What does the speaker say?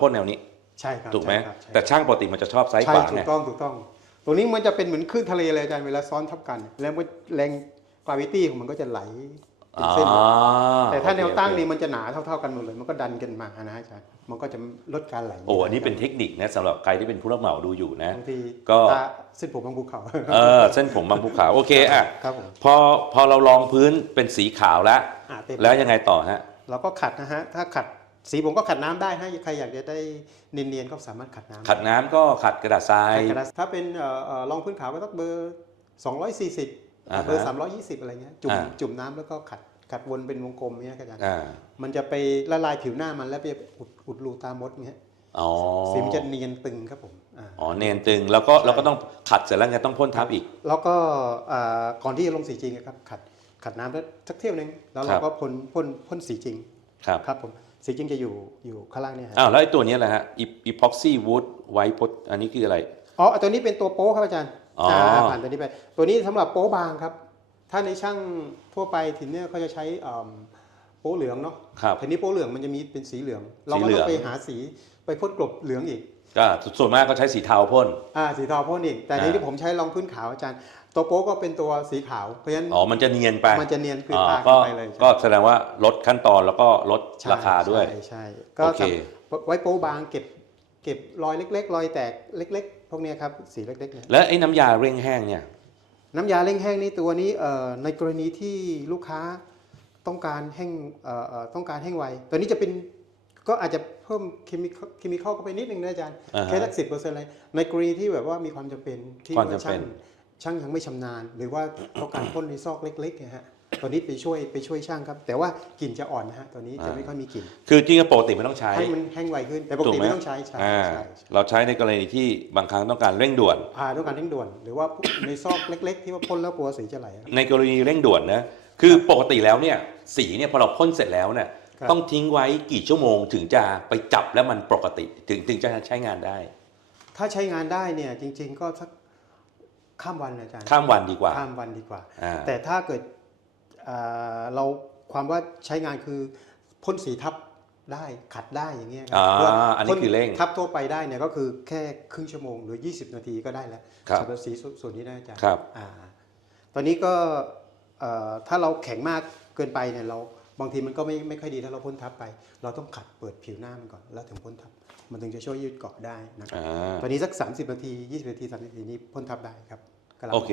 พ่นแนวนี้ ใช่ครับถูกไหมใช่ครับใช่แต่ช่างปกติมันจะชอบซ้ายใช่ขวาถูไงกต้องถูกต้อง ตัวนี้มันจะเป็นเหมือนคลื่นทะเลเลยอาจารย์เวลาซ้อนทับกัน แล้วมันแรงกราวิตี้ของมันก็จะไหลเป็นอ๋อเส้นแต่ถ้าโอเคแนวตั้งโอเคนี่มันจะหนาเท่า ๆกันหมดเลย มันก็ดันกันมานะอาจารย์มันก็จะลดการไหลโอ้อันนี้เป็นเทคนิคนะสำหรับใครที่เป็นผู้รับเหมาดูอยู่นะ บางทีก็ ตาเส้นผมบางภูเขา เออเส้นผมบางภูเขาโอเคอะครับผมพอพอเราลองพื้นเป็นสีขาวแล้ว อ่าเต็มแล้วยังไงต่อฮะ เราก็ขัดนะฮะ ถ้าขัด สีผมก็ขัดน้ำได้ฮะใครอยากจะได้เนียนๆก็สามารถขัดน้ำขัดน้ำก็ขัดกระดาษทรายขัดกระดาษถ้าเป็นเอ่อเอ่อรองพื้นขาวก็ต้องเบอร์ 240อ่าฮะเบอร์ 320 อะไรเงี้ยจุ่มอ่าจุ่มน้ำแล้วก็ขัดขัดวนเป็นวงกลมเนี้ยครับอาจารย์อ่ามันจะไปละลายผิวหน้ามันแล้วไปอุดอุดรูตามดเงี้ยอ๋อสีมันจะเนียนตึงครับผมอ่าอ๋อเนนตึงแล้วก็เราก็ต้องขัดเสร็จแล้วไงต้องพ่นทับอีก แล้วก็อ่าก่อนที่จะลงสีจริงอะครับขัดขัดน้ำแล้วสักเที่ยวหนึงแล้วคเรารับก็พ่นพ่นพ่นสีจริงครับครับผม สีจริงจะอยู่อยู่ข้างล่างเนี่ยฮะอ้าวแล้วไอ้ตัวเนี้ยแหละฮะอีพ็อกซี่วูดไวท์พอันนี้คืออะไร อ๋อตัวนี้เป็นตัวโป๊ครับอาจารย์อ๋ออ่าผ่านตัวนี้ไป ตัวนี้สำหรับโป๊บางครับ ถ้าในช่างทั่วไปทีเนี่ยเขาจะใช้อ่าโป๊เหลืองเนาะครับทีนี้โป๊เหลืองมันจะมีเป็นสีเหลือง เราสีก็เหลืต้อองง ไปหาสีไปพ่นกลบเหลืองอีก ก็ส่วนมากก็ใช้สีเทาพ่น อ่าสีทองพ่นอีก แต่อ่าทีนี้ผมใช้รองพื้นขาวอาจารย์ตัวโป๊ก็เป็นตัวสีขาวเพราะฉะนั้นอ๋อ มันจะเนียนไปมันจะเนียนกลืนอ๋อตาก็ขึ้นไปเลยก็แสดงว่าลดขั้นตอนแล้วก็ลดใช่ราคาด้วย ใช่ใช่ก็โอเค สำไว้โป๊บางเก็บ เก็บรอยเล็ก ๆ รอยแตกเล็ก ๆ พวกเนี้ยครับสีเล็กๆเนี่ยแล้วไอ้น้ำยาเร่งแห้งเนี่ย น้ำยาเร่งแห้งนี่ตัวนี้เอ่อในกรณีที่ลูกค้าต้องการแห้งเอ่อเอ่อต้องการแห้งไวตัวนี้จะเป็น ก็อาจจะเพิ่มเคมีเคมีเข้าเข้าไปนิดนึงนะอาจารย์อ่าฮะแค่สักสิบเปอร์เซ็นต์เลยในกรณีที่แบบว่ามีความจำเป็นที่ความจำว่าเป็ช่านงช่างยังไม่ชำนาญ หรือว่าต้องการพ่นในซอกเล็กๆเนะฮะตัวนี้ไปช่วยไปช่วยช่างครับ แต่ว่ากลิ่นจะอ่อนนะฮะตัวนี้จะไม่ค่อยมีกลิ่นคือจริงๆปกติไม่ต้องใช้ให้มันแห้งไวขึ้นแต่ปกถูติกไหมไม่ต้องใช้ใช่อ่าใช่ใช่เราใช้ในกรณีที่บางครั้งต้องการเร่งด่วนอ่าต้องการเร่งด่วน หรือว่าในซอกเล็ก ๆ ที่ว่าพ่นแล้วกลัวสีจะไหลอะในกรณีเร่งด่วนนะคือปกติแล้วเนี่ยสีเนี่ยพอเราพ่นเสร็จแล้วเนี่ยครับ ต้องทิ้งไว้กี่ชั่วโมงถึงจะไปจับแล้วมันปกติถึงถึงจะใช้งานได้ ถ้าใช้งานได้เนี่ยจริง ๆ ก็สักข้ามวันนะอาจารย์ข้ามวันดีกว่าข้ามวันดีกว่าอ่าแต่ถ้าเกิดอ่าเราความว่าใช้งานคือพ่นสีทับได้ขัดได้อย่างเงี้ยครัอ่าเพราะว่าอันนี้คือเร่งทับทั่วไปได้เนี่ยก็คือแค่ครึ่งชั่วโมงหรือ 20 นาทีก็ได้แล้วครับสำหรับสีส่วนส่วนนี้นะอาจารย์ครับอ่าตอนนี้ก็เอ่อถ้าเราแข็งมากเกินไปเนี่ยเรา บางทีมันก็ไม่ไม่ค่อยดีถ้าเราพ่นทับไป เราต้องขัดเปิดผิวหน้ามันก่อนแล้วถึงพ่นทับ มันถึงจะช่วยยืดเกาะได้นะครับอ่าตอนนี้สัก 30 นาที 20 นาที 30 นาทีนี้พ่นทับได้ครับกำลัง โอเค